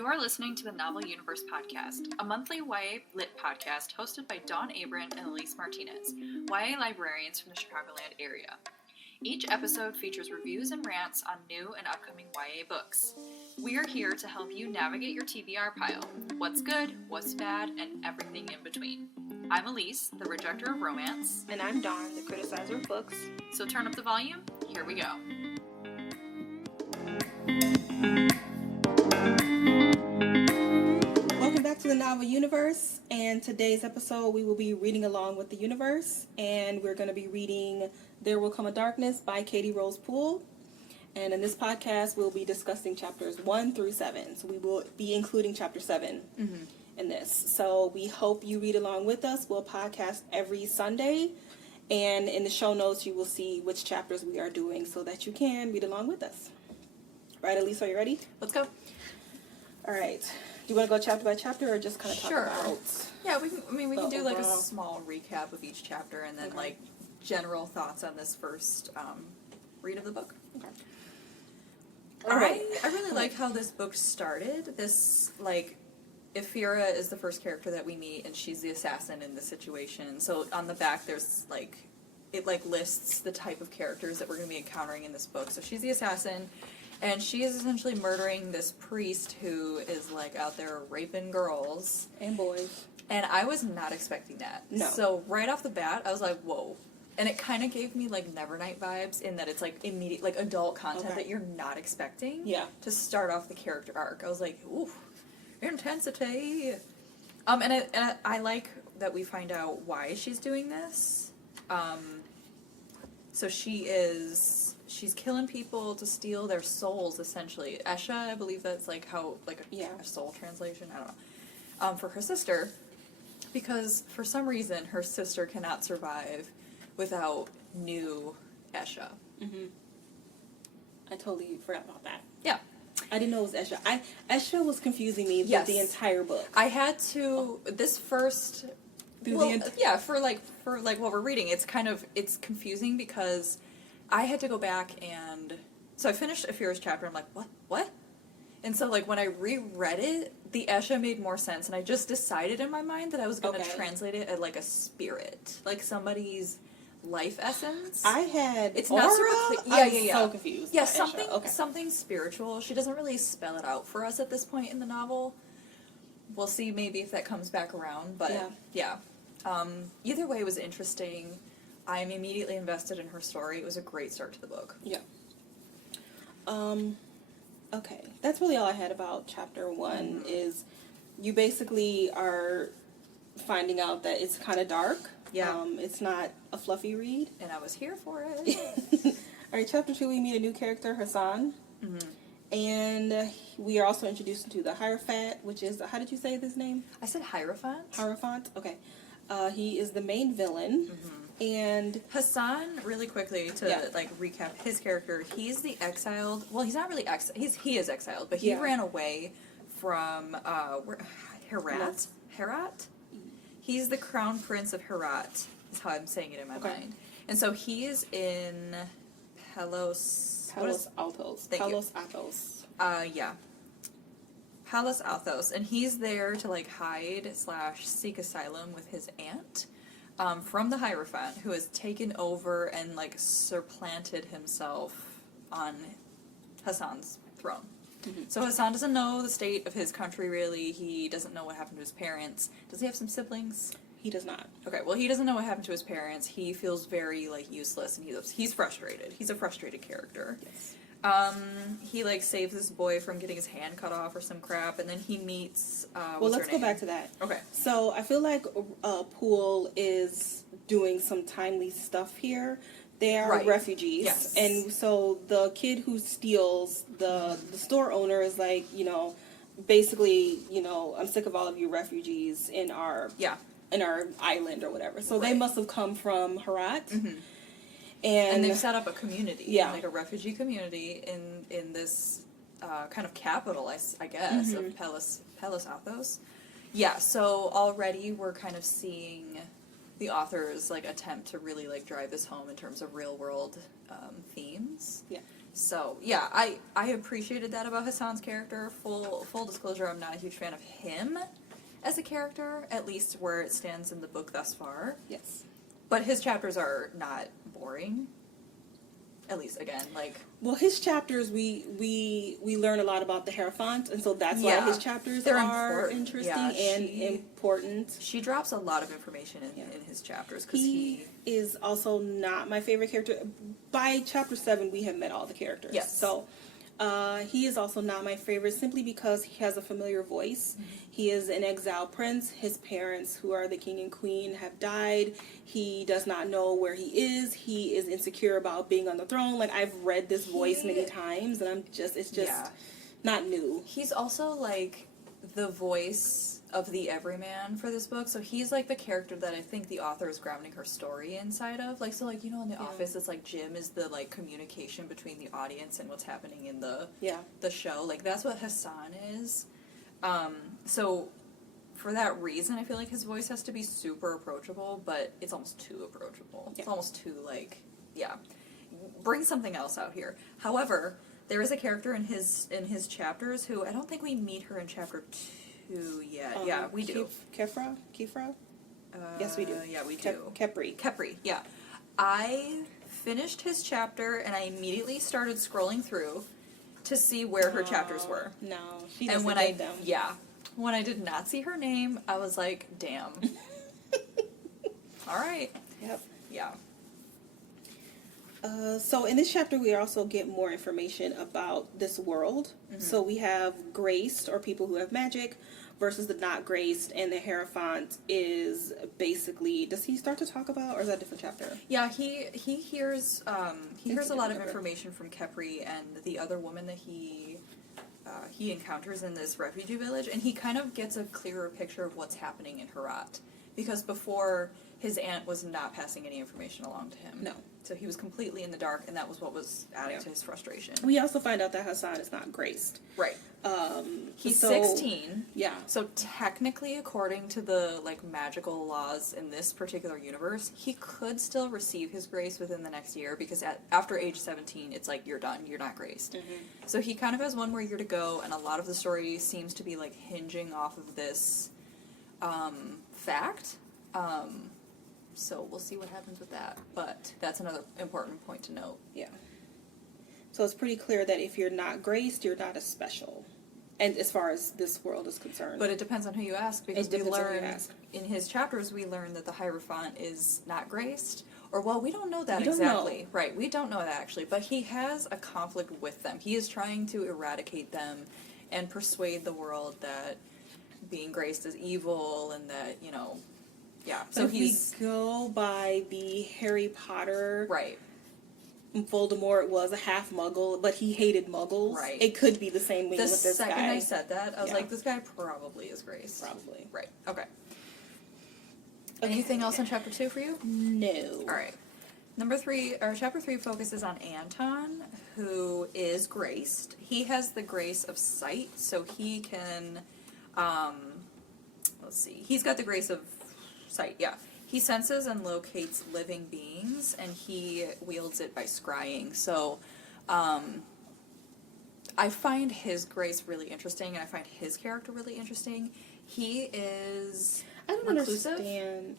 You're listening to the Novel Universe Podcast, a monthly YA lit podcast hosted by Dawn Abram and Elise Martinez, YA librarians from the Chicagoland area. Each episode features reviews and rants on new and upcoming YA books. We are here to help you navigate your TBR pile, what's good, what's bad, and everything in between. I'm Elise, the rejecter of romance. And I'm Dawn, the criticizer of books. So turn up the volume, here we go. Welcome back to the Novel Universe, and today's episode we will be reading along with the universe, and we're going to be reading There Will Come a Darkness by Katie Rose Poole. And in this podcast we'll be discussing chapters 1 through 7, so we will be including chapter 7 in this. So we hope you read along with us. We'll podcast every Sunday, and in the show notes you will see which chapters we are doing so that you can read along with us. Right, Elise, are you ready? Let's go. All right. Do you want to go chapter by chapter or just kind of talk about? Yeah, we can do like a overall small recap of each chapter and then like general thoughts on this first read of the book. Okay. All right. I really like how this book started. This, like, Ephira is the first character that we meet, and she's the assassin in the situation. So on the back there's like, it like lists the type of characters that we're going to be encountering in this book. So she's the assassin. And she is essentially murdering this priest who is, like, out there raping girls. And boys. And I was not expecting that. No. So right off the bat, I was like, whoa. And it kind of gave me, like, Nevernight vibes in that it's, like, immediate, like, adult content that you're not expecting. Yeah. To start off the character arc. I was like, ooh, intensity. And I like that we find out why she's doing this. So she's killing people to steal their souls, essentially. Esha, I believe that's like how, like a soul translation, I don't know. For her sister, because for some reason her sister cannot survive without new Esha. Mm-hmm. I totally forgot about that. Yeah. I didn't know it was Esha. Esha was confusing me with the entire book. I had to, this first... for what we're reading, it's confusing because I had to go back and, so I finished Ephira's chapter, I'm like, what? And so, like, when I reread it, the Esha made more sense, and I just decided in my mind that I was going to translate it as, like, a spirit, like somebody's life essence. I had it's aura? not super clear. Yeah. So confused. Yeah, something spiritual. She doesn't really spell it out for us at this point in the novel. We'll see maybe if that comes back around, but yeah. Either way, it was interesting. I'm immediately invested in her story. It was a great start to the book. Yeah. Okay. That's really all I had about chapter 1, is you basically are finding out that it's kind of dark. Yeah. It's not a fluffy read. And I was here for it. All right, chapter 2, we meet a new character, Hassan. And we are also introduced to the Hierophant, which is, how did you say his name? I said Hierophant. Hierophant, okay. He is the main villain. And Hassan, really quickly to like recap his character, he's the exiled. Well, he's not really exiled. He is exiled, but he ran away from Herat. Herat. He's the crown prince of Herat. Is how I'm saying it in my mind. And so he is in Palos Altos. Thank Palos you. Altos. Yeah. Palos Altos, and he's there to like hide / seek asylum with his aunt from the Hierophant, who has taken over and like supplanted himself on Hassan's throne. So Hassan doesn't know the state of his country really. He doesn't know what happened to his parents. Does he have some siblings? He does not. Okay, well he doesn't know what happened to his parents. He feels very like useless, and he's frustrated. He's a frustrated character. Yes. He like saves this boy from getting his hand cut off or some crap, and then he meets well, let's go back to that. Okay. So I feel like Poole is doing some timely stuff here. They are refugees. Yes. And so the kid who steals, the store owner is like, basically, I'm sick of all of you refugees in our island or whatever. So they must have come from Herat. And they've set up a community, like a refugee community in this kind of capital, I guess, of Palos Altos. Yeah, so already we're kind of seeing the author's like attempt to really like drive this home in terms of real world themes. Yeah. So yeah, I appreciated that about Hassan's character. Full disclosure, I'm not a huge fan of him as a character, at least where it stands in the book thus far. Yes. But his chapters are not boring. At least, again, like... Well, his chapters, we learn a lot about the Hierophant, and so that's why his chapters are interesting and important. She drops a lot of information in his chapters, because he is also not my favorite character. By chapter 7, we have met all the characters. Yes. So, he is also not my favorite simply because he has a familiar voice. Mm-hmm. He is an exiled prince. His parents, who are the king and queen, have died. He does not know where he is. He is insecure about being on the throne. Like, I've read this voice many times, and it's just not new. He's also, like, the voice of the everyman for this book. So he's, like, the character that I think the author is grounding her story inside of. Like, so, like, you know, in The Office, it's like Jim is the, like, communication between the audience and what's happening in the show. Like, that's what Hassan is. So for that reason, I feel like his voice has to be super approachable, but it's almost too approachable. Yeah. It's almost too, like, bring something else out here. However, there is a character in his chapters who I don't think we meet her in chapter 2 yet. We do. Kefra? Yes, we do. Yeah, we do. Khepri, yeah. I finished his chapter and I immediately started scrolling through to see where her chapters were. No, she doesn't get them. When I did not see her name, I was like, damn. All right. Yep. Yeah. So in this chapter, we also get more information about this world. Mm-hmm. So we have graced, or people who have magic, versus the not graced, and the Hierophant is basically... Does he start to talk about, or is that a different chapter? Yeah, he hears a lot of information from Khepri and the other woman that he encounters in this refugee village, and he kind of gets a clearer picture of what's happening in Herat, because before his aunt was not passing any information along to him. No. So he was completely in the dark, and that was what was adding to his frustration. We also find out that Hassan is not graced. Right. He's 16. Yeah. So technically, according to the magical laws in this particular universe, he could still receive his grace within the next year, because after age 17, it's like, you're done, you're not graced. Mm-hmm. So he kind of has one more year to go, and a lot of the story seems to be hinging off of this fact. So we'll see what happens with that. But that's another important point to note. Yeah. So it's pretty clear that if you're not graced, you're not as special. And as far as this world is concerned. But it depends on who you ask, because we learn in his chapters, we learn that the Hierophant is not graced. Or, well, we don't know that exactly. Right, we don't know that actually. But he has a conflict with them. He is trying to eradicate them and persuade the world that being graced is evil, and that, yeah. So if we go by the Harry Potter... Right. Voldemort was a half Muggle, but he hated Muggles. Right. It could be the same thing with this guy. The second I said that, I was like, this guy probably is graced. Probably. Right. Okay. Anything else on chapter 2 for you? No. All right. Chapter 3 focuses on Anton, who is graced. He has the grace of sight, so he can, let's see, he's got the grace of sight, yeah. He senses and locates living beings, and he wields it by scrying. So, I find his grace really interesting, and I find his character really interesting. He is reclusive. Understand.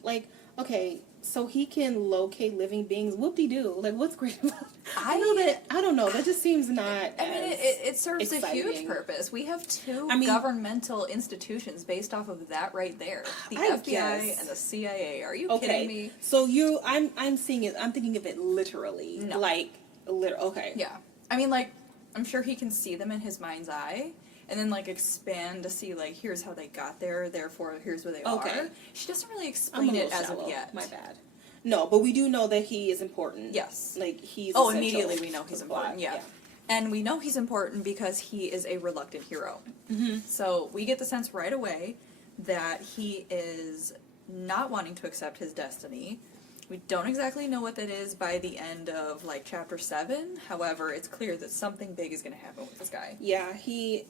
Okay, so he can locate living beings. Whoop-de-doo. What's great about it? I don't know. That just seems not it serves exciting. a huge purpose. We have two governmental institutions based off of that right there. The FBI and the CIA. Are you kidding me? So I'm seeing it, I'm thinking of it literally. No. Okay. Yeah. I'm sure he can see them in his mind's eye. And then, expand to see, here's how they got there, therefore, here's where they are. She doesn't really explain it as of yet. My bad. No, but we do know that he is important. Yes. He's immediately we know he's important, yeah. And we know he's important because he is a reluctant hero. Mm-hmm. So we get the sense right away that he is not wanting to accept his destiny. We don't exactly know what that is by the end of, chapter 7. However, it's clear that something big is going to happen with this guy. Yeah, he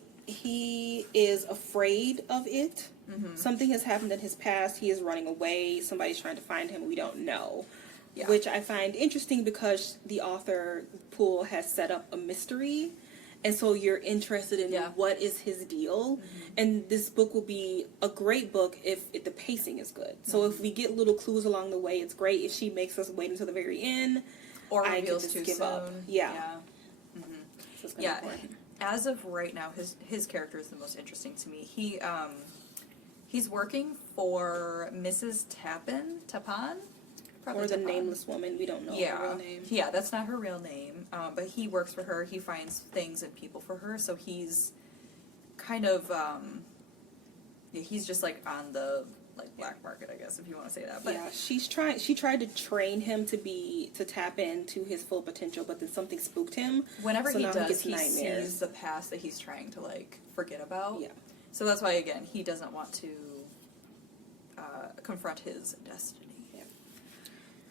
is afraid of it. Mm-hmm. Something has happened in his past. He is running away. Somebody's trying to find him. We don't know. Yeah. which I find interesting because the author Poole has set up a mystery, and so you're interested in what is his deal. And this book will be a great book if the pacing is good. So if we get little clues along the way, it's great. If she makes us wait until the very end, Or I reveals could just too give soon. up. Yeah. Yeah. So it's gonna Yeah. be boring. As of right now, his character is the most interesting to me. He's working for Mrs. Tapan? Probably Or the Tapan. nameless woman. We don't know her real name. Yeah, that's not her real name. But he works for her. He finds things and people for her. So he's kind of, he's just like on the black market, I guess, if you want to say that. But yeah, she tried to train him to tap into his full potential, but then something spooked him. whenever so he now does, gets he nightmares. sees the past that he's trying to forget about. Yeah. So that's why, again, he doesn't want to confront his destiny. Yeah.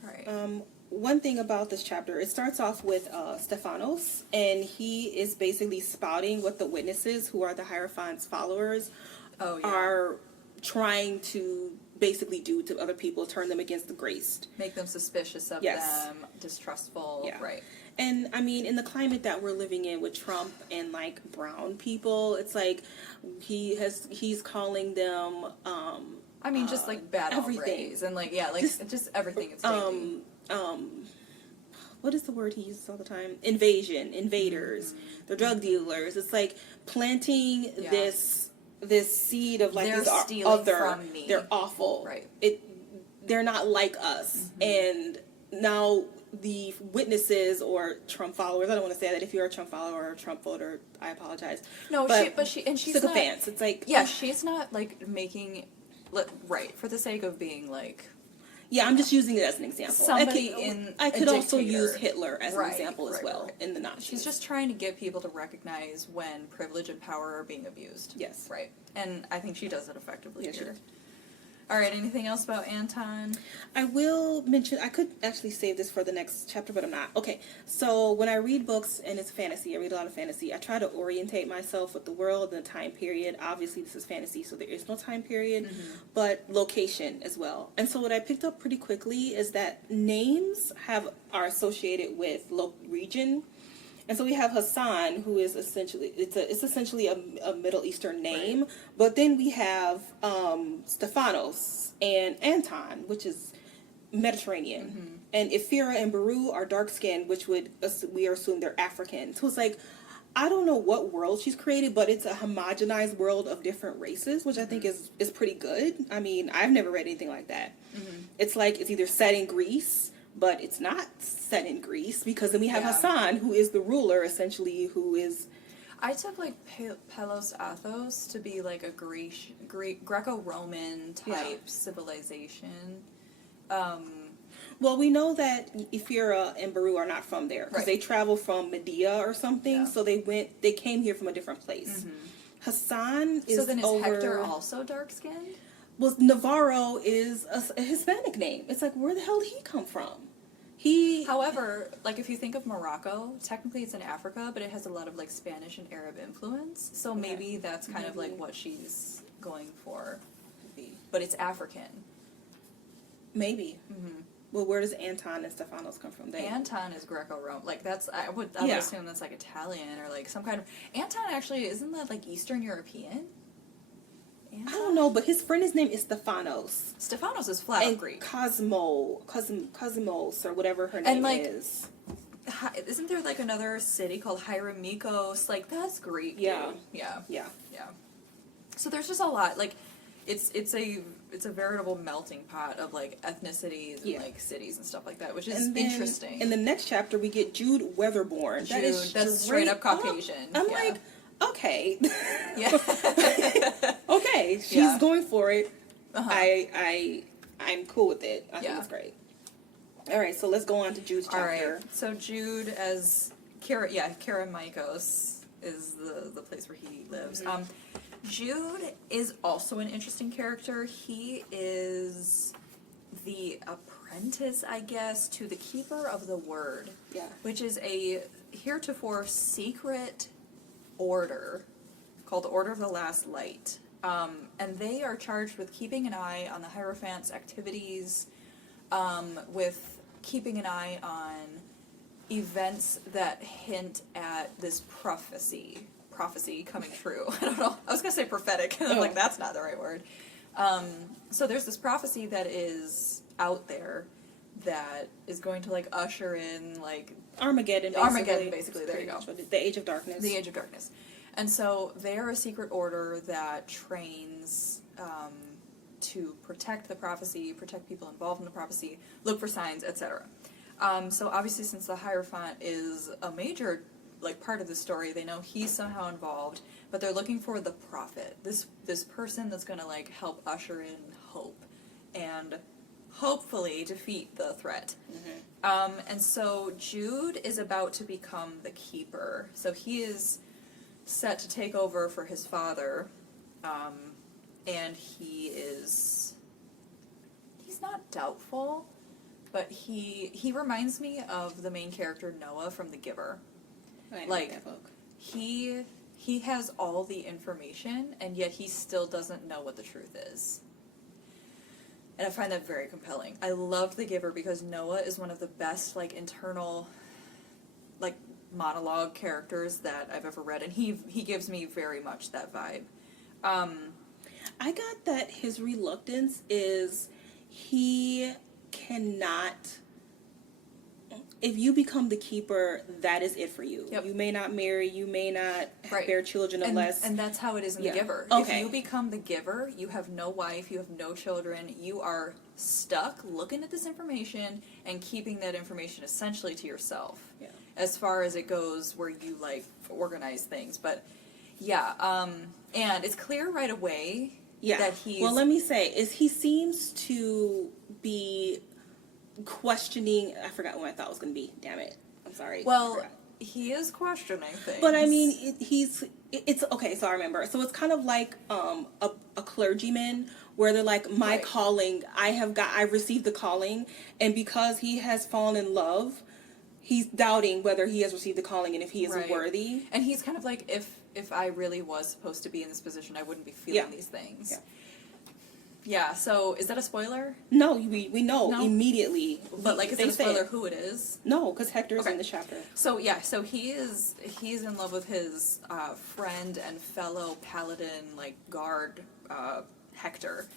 All right. One thing about this chapter, it starts off with Stephanos, and he is basically spouting what the witnesses, who are the Hierophant's followers, are trying to basically do to other people, turn them against the graced. Make them suspicious of Yes. them, distrustful. Yeah. Right. And I mean, in the climate that we're living in with Trump and brown people, it's like he's calling them I mean, just bad everything. rays and just everything. It's crazy. What is the word he uses all the time? Invaders, they're drug dealers. It's like planting this seed of They're these are stealing other. from me. They're awful. Right. They're not like us. And now the witnesses or Trump followers. I don't want to say that. If you're a Trump follower or a Trump voter, I apologize. No, but she's sycophants. It's like she's not making right for the sake of being yeah, I'm just using it as an example. Somebody I could also dictator. use Hitler as Right, an example as right, well right. in the Nazis. She's just trying to get people to recognize when privilege and power are being abused. Yes. Right. And I think she does it effectively Yeah, she here. does. All right, anything else about Anton? I will mention, I could actually save this for the next chapter, but I'm not. Okay, so when I read books and it's fantasy, I read a lot of fantasy, I try to orientate myself with the world and the time period. Obviously, this is fantasy, so there is no time period, but location as well. And so what I picked up pretty quickly is that names are associated with region. And so we have Hassan, who is essentially it's essentially a Middle Eastern name, but then we have Stephanos and Anton, which is Mediterranean, and Ifira and Baru are dark skinned, which we assume they're African. So it's like I don't know what world she's created, but it's a homogenized world of different races, which I think is pretty good. I mean, I've never read anything like that. It's like it's either set in Greece. But it's not set in Greece because then we have Hassan, who is the ruler, essentially, who is... I took, Pelos Athos to be, a Greco-Roman type civilization. Well, we know that Ifira and Baru are not from there because they travel from Medea or something, so they came here from a different place. Hassan is So then is over... Hector also dark-skinned? Well, Navarro is a Hispanic name. It's like, where the hell did he come from? However, if you think of Morocco, technically it's in Africa, but it has a lot of Spanish and Arab influence. So maybe that's kind of what she's going for. But it's African. Maybe. Well, where does Anton and Stephanos come from? Anton is Greco-Roman. I would assume that's Italian or some kind of. Anton actually isn't that Eastern European? Anton? I don't know, but his friend, his name is Stephanos. Stephanos is flat out Greek. Cosmos, or whatever her name is. Isn't there another city called Hieromykos? That's Greek. Yeah. Dude. Yeah. So there's just a lot. It's a veritable melting pot of ethnicities and cities and stuff like that, which is interesting. In the next chapter, we get Jude Weatherborn. That's straight up Caucasian. I'm like, okay. Yeah. Okay, she's going for it. I'm cool with it. I think it's great. All right, so let's go on to Jude's chapter. All right, so Jude as Kerameikos is the place where he lives. Jude is also an interesting character. He is the apprentice, I guess, to the Keeper of the Word. Yeah. Which is a heretofore secret order called the Order of the Last Light. And they are charged with keeping an eye on the Hierophant's activities, with keeping an eye on events that hint at this prophecy coming true. I don't know. I was gonna say prophetic, and I'm like, that's not the right word. So there's this prophecy that is out there that is going to like usher in like Armageddon. Basically. There you go. The Age of Darkness. The Age of Darkness. And so they are a secret order that trains to protect the prophecy, protect people involved in the prophecy, look for signs, etc. So obviously, since the Hierophant is a major like part of the story, they know he's somehow involved, but they're looking for the prophet, this person that's going to like help usher in hope and hopefully defeat the threat. And so Jude is about to become the keeper. So he is set to take over for his father, and he's not doubtful, but he reminds me of the main character Noah from The Giver. I like that book. he has all the information, and yet he still doesn't know what the truth is. And I find that very compelling. I loved The Giver because Noah is one of the best like internal like monologue characters that I've ever read, and he gives me very much that vibe. I got that his reluctance is he cannot. If you become the keeper, that is it for you. Yep. You may not marry, you may not Right. bear children unless... And that's how it is in Yeah. The Giver. Okay. If you become the giver, you have no wife, you have no children, you are stuck looking at this information and keeping that information essentially to yourself. Yeah. As far as it goes where you, like, organize things. But, yeah, and it's clear right away that he's... Well, let me say, he seems to be questioning... I forgot what I thought it was going to be. Damn it. I'm sorry. Well, he is questioning things. But I mean, it's okay. So I remember. So it's kind of like a clergyman where they're like, my Right. calling. I received the calling, and because he has fallen in love, he's doubting whether he has received the calling and if he is Right. worthy. And he's kind of like, if I really was supposed to be in this position, I wouldn't be feeling these things. Yeah. Yeah, so is that a spoiler? No, we know No? immediately. But like, is They it a say spoiler who it is? No, because Hector is Okay. in the chapter. So yeah, so he's in love with his friend and fellow paladin like guard Hector,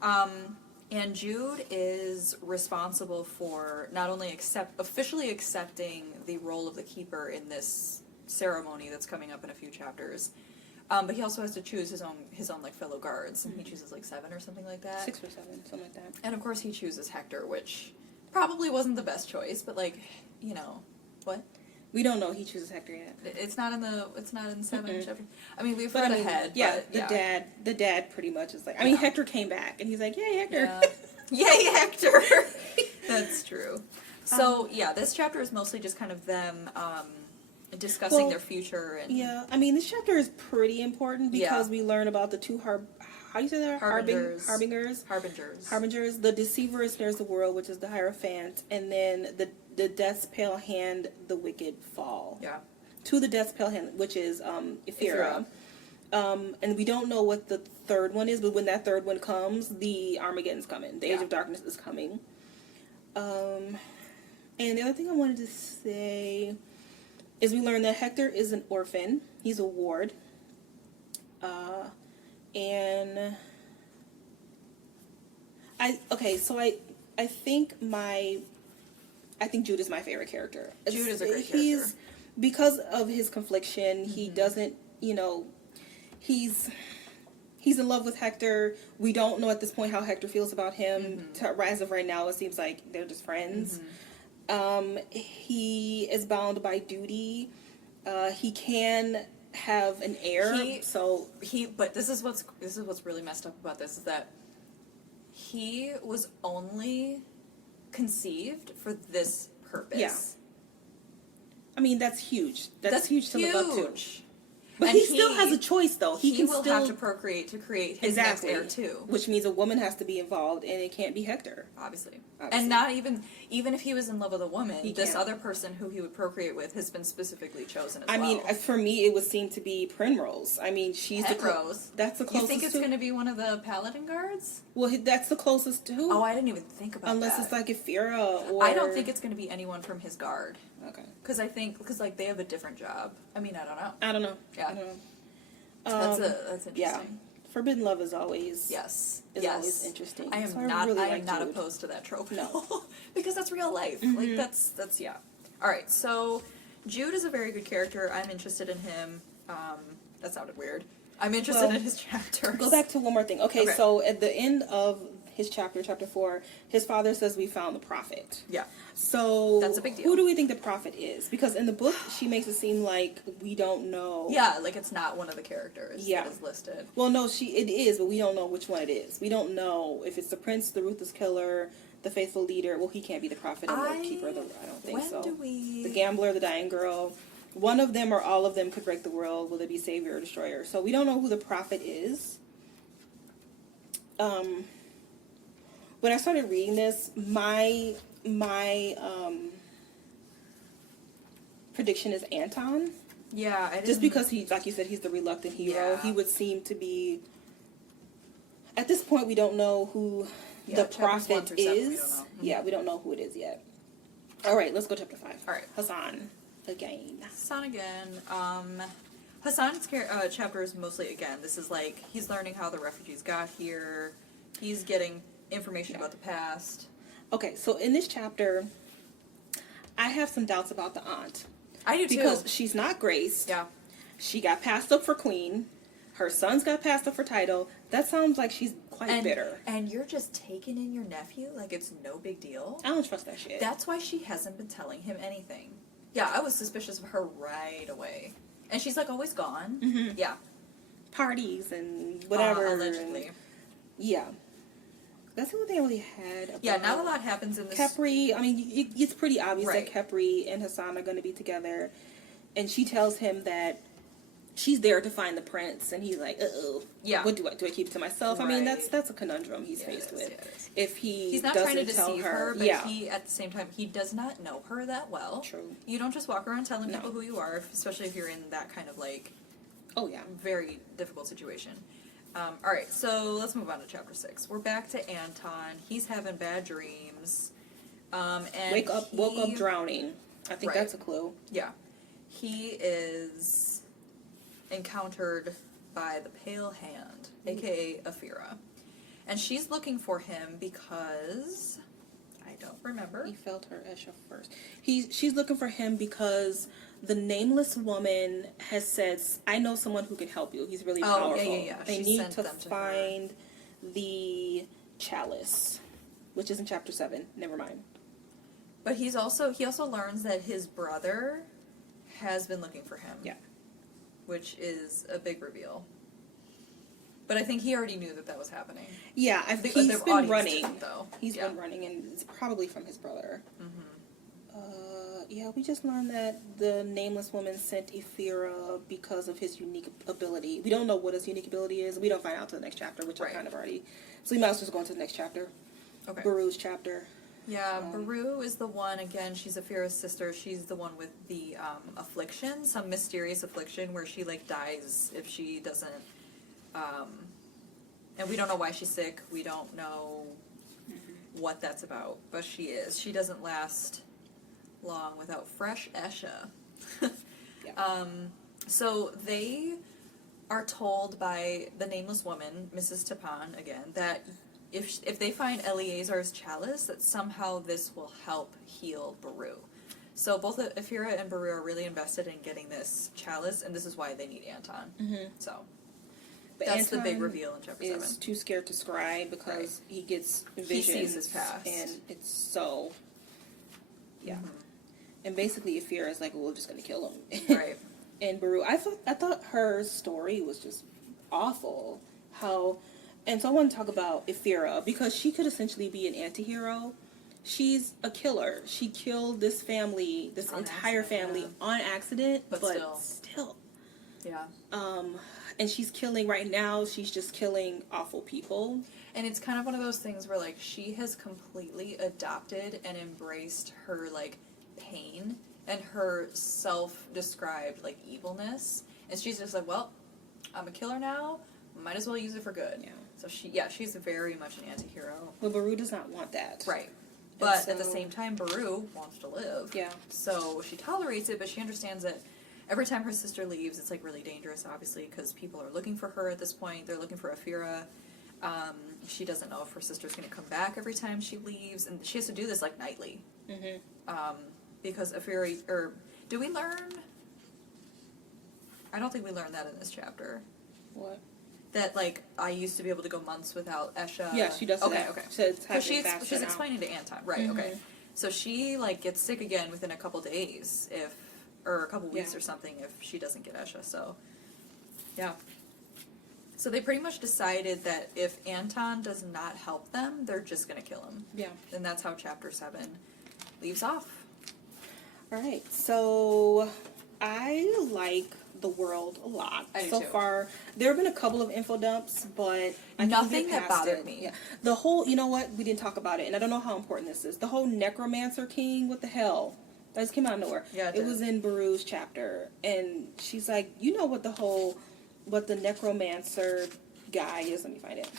and Jude is responsible for not only officially accepting the role of the keeper in this ceremony that's coming up in a few chapters, but he also has to choose his own like fellow guards, and he chooses like 7 or something like that. 6 or 7, something like that. And of course he chooses Hector, which probably wasn't the best choice, but like, you know, what? We don't know he chooses Hector yet. It's not in 7 chapter. I mean, we've But read I mean, ahead. yeah, but, the dad pretty much is like. I mean, Hector came back, and he's like, "Yay, Hector!" Yeah. Yay, Hector! That's true. So yeah, this chapter is mostly just kind of them discussing their future and Yeah, I mean, this chapter is pretty important because we learn about the 2 how do you say that? Harbingers. Harbingers. The deceiver ensnares the world, which is the Hierophant, and then the death's pale hand, the wicked fall. Yeah. To the death's pale hand, which is Ephyra. And we don't know what the third one is, but when that third one comes, the Armageddon's coming. The Age of Darkness is coming. And the other thing I wanted to say is we learned that Hector is an orphan. He's a ward. And I think Jude is my favorite character. Jude is a great character. Because of his confliction, he doesn't, he's in love with Hector. We don't know at this point how Hector feels about him. As of right now, it seems like they're just friends. He is bound by duty. He can have an heir. But this is what's really messed up about this is that he was only conceived for this purpose. Yeah. I mean, that's huge. That's huge to live up to. But he still has a choice, though. He will have to procreate to create his next heir, too. Which means a woman has to be involved, and it can't be Hector. Obviously. And not even if he was in love with a woman, this other person who he would procreate with has been specifically chosen as well. I mean, for me, it would seem to be Primrose. I mean, she's Penrose. That's the closest. You think it's going to be one of the Paladin guards? Well, that's the closest to. Oh, I didn't even think about Unless that. it's like Ephyra or. I don't think it's going to be anyone from his guard. Okay. Because like they have a different job. I mean, I don't know. I don't know. Yeah. I don't know. That's interesting. Yeah. Forbidden love is always always interesting. I am so not really I am not Jude. opposed to that trope. No. Because that's real life. Like that's yeah. Alright, so Jude is a very good character. I'm interested in him. That sounded weird. I'm interested in his chapters. Go back to one more thing. Okay, so at the end of his chapter 4, his father says we found the prophet. Yeah. So that's a big deal. Who do we think the prophet is? Because in the book, she makes it seem like we don't know. Yeah, like it's not one of the characters that is listed. Well, no, it is, but we don't know which one it is. We don't know if it's the prince, the ruthless killer, the faithful leader. Well, he can't be the prophet and the keeper. I don't think so. The gambler, the dying girl. One of them or all of them could break the world. Will it be savior or destroyer? So we don't know who the prophet is. When I started reading this, my prediction is Anton. Yeah, just because he, like you said, he's the reluctant hero. Yeah. He would seem to be. At this point, we don't know who the prophet is. Yeah, we don't know who it is yet. All right, let's go to chapter 5. All right, Hassan again. Hassan's chapter is mostly this is like he's learning how the refugees got here. He's getting information about the past. Okay, so in this chapter, I have some doubts about the aunt. I do too. Because she's not graced. Yeah. She got passed up for queen. Her sons got passed up for title. That sounds like she's quite bitter. And you're just taking in your nephew like it's no big deal. I don't trust that shit. That's why she hasn't been telling him anything. Yeah, I was suspicious of her right away. And she's like always gone. Mm-hmm. Yeah. Parties and whatever. Allegedly. Yeah. That's the only thing I really had about... Yeah, not a lot happens in this... Khepri, I mean, it's pretty obvious that Khepri and Hassan are going to be together. And she tells him that she's there to find the prince. And he's like, uh-oh. Yeah. What do I keep it to myself? Right. I mean, that's a conundrum he's faced with. If he's not trying to deceive her, but he, at the same time, he does not know her that well. True. You don't just walk around telling people who you are, especially if you're in that kind of, like... Oh, yeah. Very difficult situation. Alright, so let's move on to chapter 6. We're back to Anton. He's having bad dreams. And woke up drowning. I think that's a clue. Yeah. He is encountered by the Pale Hand, aka Ephyra. And she's looking for him because... I don't remember. He felt her Esha first. She's looking for him because... The nameless woman has said, I know someone who can help you. He's really powerful. Yeah. They need to find the chalice, which is in chapter 7. Never mind. But he also learns that his brother has been looking for him. Yeah. Which is a big reveal. But I think he already knew that was happening. Yeah, he's been running. He's been running, and it's probably from his brother. Mm-hmm. Yeah, we just learned that the nameless woman sent Ephyra because of his unique ability. We don't know what his unique ability is. We don't find out till the next chapter, which I kind of already... So we might as well just go into the next chapter. Okay. Beru's chapter. Yeah, Beru is the one, again, she's Ephyra's sister. She's the one with the affliction, some mysterious affliction where she, like, dies if she doesn't... and we don't know why she's sick. We don't know what that's about, but she is. She doesn't last... long without fresh Esha. So they are told by the nameless woman, Mrs. Tapan, again, that if they find Eleazar's chalice, that somehow this will help heal Beru. So both Ephyra and Beru are really invested in getting this chalice, and this is why they need Anton. Mm-hmm. So but that's Anton the big reveal in chapter 7. Is too scared to scribe because he gets visions. He sees his past. And it's so... Yeah. Mm-hmm. And basically, Ephyra is like, well, we're just going to kill him. Right. And Beru, I thought her story was just awful. And so I want to talk about Ephyra, because she could essentially be an anti-hero. She's a killer. She killed this family, this entire family, on accident, but still. Yeah. And she's killing right now. She's just killing awful people. And it's kind of one of those things where, like, she has completely adopted and embraced her, like, pain and her self-described, like, evilness. And she's just like, well, I'm a killer now. Might as well use it for good. Yeah. So she's very much an anti-hero. But Beru does not want that. Right. But at the same time, Beru wants to live. Yeah. So she tolerates it, but she understands that every time her sister leaves, it's, like, really dangerous, obviously, because people are looking for her at this point. They're looking for Aphira. She doesn't know if her sister's going to come back every time she leaves, and she has to do this, like, nightly. Mm-hmm. Because Aphira, or do we learn? I don't think we learned that in this chapter. What? That, like, I used to be able to go months without Esha. Yeah, she does. Okay, that. okay. So She's explaining to Anton, right? Okay. So she, like, gets sick again within a couple days, or a couple weeks or something, if she doesn't get Esha. So, yeah. So they pretty much decided that if Anton does not help them, they're just going to kill him. Yeah. And that's how Chapter 7 leaves off. All right. So I like the world a lot. I do so too. far, there have been a couple of info dumps, but I Nothing can get that past bothered it. me. Yeah. The whole, you know what? We didn't talk about it, and I don't know how important this is. The whole Necromancer King, what the hell? That just came out of nowhere. Yeah, it was in Beru's chapter, and she's like, you know what the Necromancer guy is? Let me find it.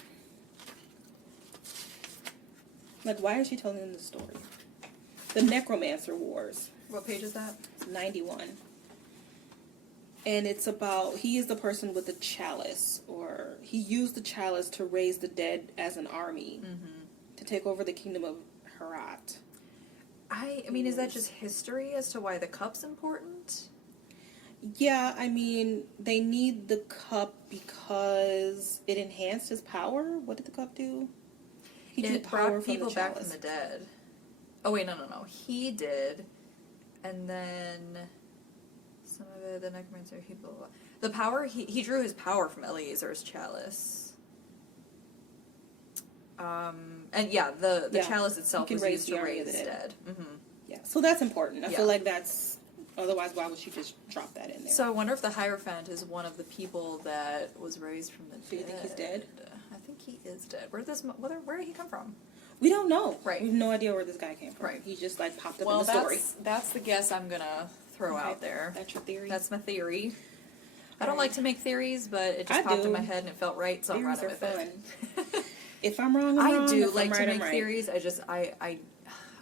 Like, why is she telling them the story? The Necromancer Wars. What page is that? It's 91. And it's about, he is the person with the chalice, or he used the chalice to raise the dead as an army to take over the kingdom of Herat. I mean, is that just history as to why the cup's important? Yeah, I mean, they need the cup because it enhanced his power. What did the cup do? He drew It power brought from people the back chalice. from the dead. Oh, wait, no. He did. And then some of the necromancer people... The power, he drew his power from Eleazar's chalice. And yeah, the chalice itself was used to raise the dead. Mm-hmm. Yeah, so that's important. I feel like that's... Otherwise, why would she just drop that in there? So I wonder if the Hierophant is one of the people that was raised from the dead. Do you think he's dead? I think he is dead. Where did he come from? We don't know. Right. We have no idea where this guy came from. Right. He just, like, popped up in the story. That's the guess I'm gonna throw out there. That's your theory? That's my theory. I don't like to make theories, but it just popped in my head and it felt right, so I'm running with it. If I'm wrong, I'm wrong. I do if like I'm right, to make I'm right. theories.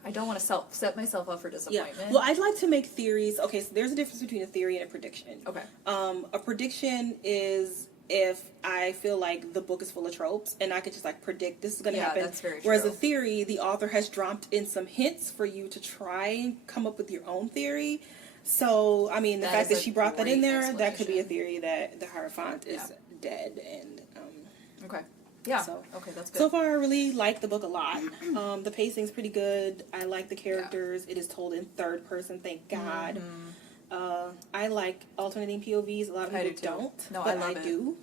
I don't want to set myself up for disappointment. Yeah. Well, I'd like to make theories. Okay, so there's a difference between a theory and a prediction. Okay. A prediction is if I feel like the book is full of tropes and I could just like predict this is going to happen. That's very true. Whereas a theory, the author has dropped in some hints for you to try and come up with your own theory. So, I mean, the fact that she brought that in there, that could be a theory that the Hierophant is dead. And okay. Yeah. So, okay, that's good. So far, I really like the book a lot. The pacing's pretty good. I like the characters. Yeah. It is told in third person, thank God. I like alternating POVs. A lot of people don't. No, but I love it. do.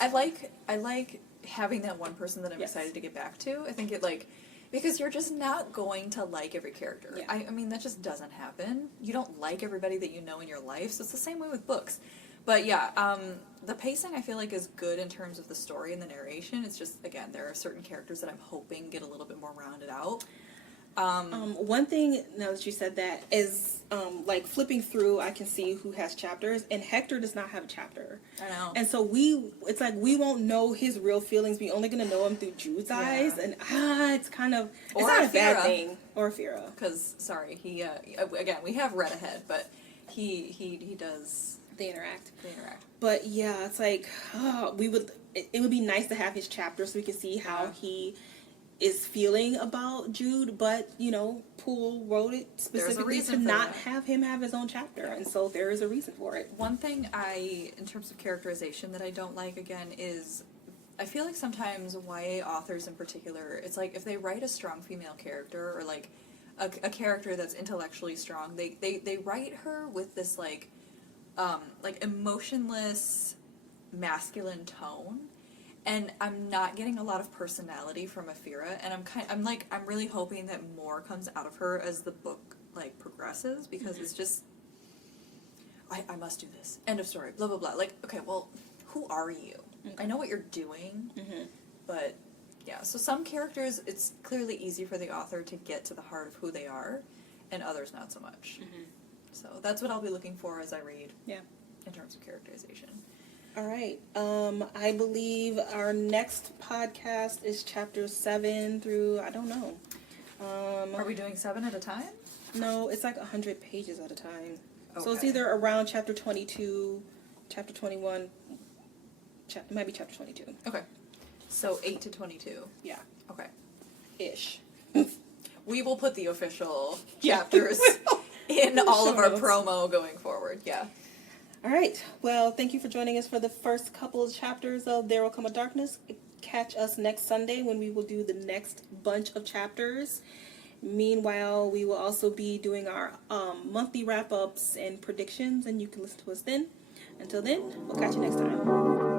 I like having that one person that I'm excited to get back to. I think it because you're just not going to like every character. Yeah. I mean, that just doesn't happen. You don't like everybody that you know in your life, so it's the same way with books. But yeah, the pacing I feel like is good in terms of the story and the narration. It's just, again, there are certain characters that I'm hoping get a little bit more rounded out. One thing, now that you said that, is like flipping through, I can see who has chapters, and Hector does not have a chapter. I know. And so it's like we won't know his real feelings. We're only going to know him through Jude's eyes, and it's kind of, it's not a bad thing. Or Aphira. Because, sorry, he, again, we have read ahead, but he does... They interact. But yeah, it's like, it would be nice to have his chapter so we can see how he is feeling about Jude, but, you know, Poole wrote it specifically to not have him have his own chapter, and so there is a reason for it. One thing in terms of characterization that I don't like, again, is I feel like sometimes YA authors in particular, it's like if they write a strong female character, or like a character that's intellectually strong, they write her with this like emotionless masculine tone, and I'm not getting a lot of personality from Aphira, and I'm really hoping that more comes out of her as the book like progresses, because it's just, I must do this. End of story. Blah, blah, blah. Like, okay, well, who are you? Okay. I know what you're doing, but yeah. So some characters, it's clearly easy for the author to get to the heart of who they are, and others not so much. So that's what I'll be looking for as I read. Yeah. In terms of characterization. All right. I believe our next podcast is chapter 7 through, I don't know. Are we doing 7 at a time? No, it's like 100 pages at a time. So it's Okay. either around chapter 22, chapter 21, it might be chapter 22. Okay. So 8 to 22. Yeah. Okay. Ish. We will put the official Yeah. chapters in all of Show our notes. promo going forward. Yeah. All right. Well, thank you for joining us for the first couple of chapters of There Will Come a Darkness. Catch us next Sunday when we will do the next bunch of chapters. Meanwhile, we will also be doing our monthly wrap-ups and predictions, and you can listen to us then. Until then, we'll catch you next time.